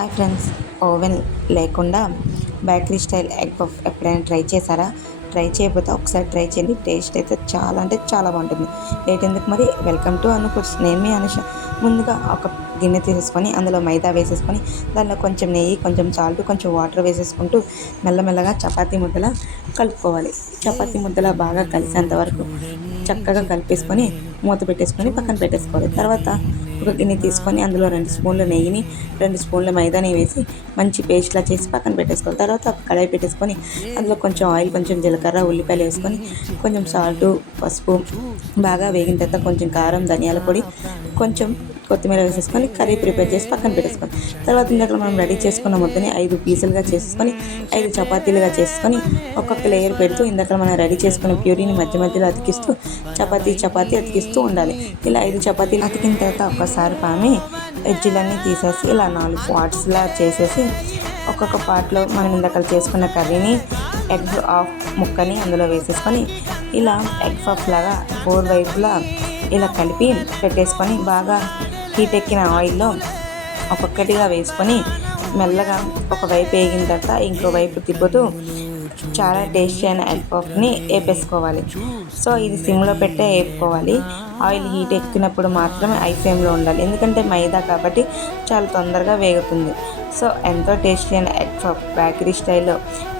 Hi friends, oven లేకుండా bakery style egg puff ఎప్పుడైనా try చేశారా? ట్రై చేయకపోతే ఒకసారి ట్రై చేయండి. టేస్ట్ అయితే చాలా అంటే చాలా బాగుంటుంది. లేట్ ఎందుకు మరి, వెల్కమ్ టు అను ఫుడ్స్. నేను మీ అనుష. ముందుగా ఒక గిన్నె తీసేసుకొని అందులో మైదా వేసేసుకొని దానిలో కొంచెం నెయ్యి, కొంచెం సాల్ట్, కొంచెం వాటర్ వేసేసుకుంటూ మెల్లమెల్లగా చపాతీ ముద్దలా కలుపుకోవాలి. చపాతీ ముద్దలా బాగా కలిసేంత వరకు చక్కగా కలిపేసుకొని మూత పెట్టేసుకొని పక్కన పెట్టేసుకోవాలి. తర్వాత ఒక గిన్నె తీసుకొని అందులో 2 స్పూన్ల నెయ్యిని, 2 స్పూన్ల మైదాని వేసి మంచి పేస్ట్లా చేసి పక్కన పెట్టేసుకోవాలి. తర్వాత ఒక కడాయి పెట్టేసుకొని అందులో కొంచెం ఆయిల్, కొంచెం జీలకర్ర, ఉల్లిపాయలు వేసుకొని కొంచెం సాల్టు, పసుపు బాగా వేగిన తర్వాత కొంచెం కారం, ధనియాల పొడి, కొంచెం కొత్తిమీర వేసేసుకొని కర్రీ ప్రిపేర్ చేసి పక్కన పెట్టేసుకొని తర్వాత ఇందాక మనం రెడీ చేసుకున్న ముద్దని 5 పీసులుగా చేసేసుకొని 5 చపాతీలుగా చేసుకొని ఒక్కొక్క లేయర్ పెడుతూ ఇందాక మనం రెడీ చేసుకున్న ప్యూరీని మధ్య మధ్యలో అతికిస్తూ చపాతీ అతికిస్తూ ఉండాలి. ఇలా 5 చపాతీలు అతికిన తర్వాత ఒక్కసారి పామి ఎడ్జిలన్నీ తీసేసి ఇలా 4 పార్ట్స్లా చేసేసి ఒక్కొక్క పార్ట్లో మనం ఇందాక చేసుకున్న కర్రీని, ఎగ్ హాఫ్ ముక్కని అందులో వేసేసుకొని ఇలా ఎగ్ పఫ్ లాగా 4 వైపులా ఇలా కలిపి పెట్టేసుకొని బాగా హీట్ ఎక్కిన ఆయిల్లో ఒక్కొక్కటిగా వేసుకొని మెల్లగా ఒకవైపు వేగిన తర్వాత ఇంకో వైపు తిప్పుతూ చాలా టేస్టీ అయిన ఎగ్ పఫ్ని వేపేసుకోవాలి. సో ఇది సిమ్లో పెట్టే వేపుకోవాలి. ఆయిల్ హీట్ ఎక్కినప్పుడు మాత్రమే ఐ ఫ్లేమ్లో ఉండాలి, ఎందుకంటే మైదా కాబట్టి చాలా తొందరగా వేగుతుంది. సో ఎంతో టేస్టీ అయిన ఎగ్ పఫ్ బేకరీ స్టైల్లో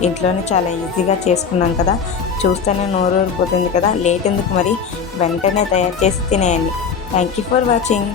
ఇంట్లోనే చాలా ఈజీగా చేసుకున్నాం కదా. చూస్తేనే నోరూరిపోతుంది కదా. లేట్ ఎందుకు మరి, వెంటనే తయారు చేసి తినేయండి. Thank you for watching.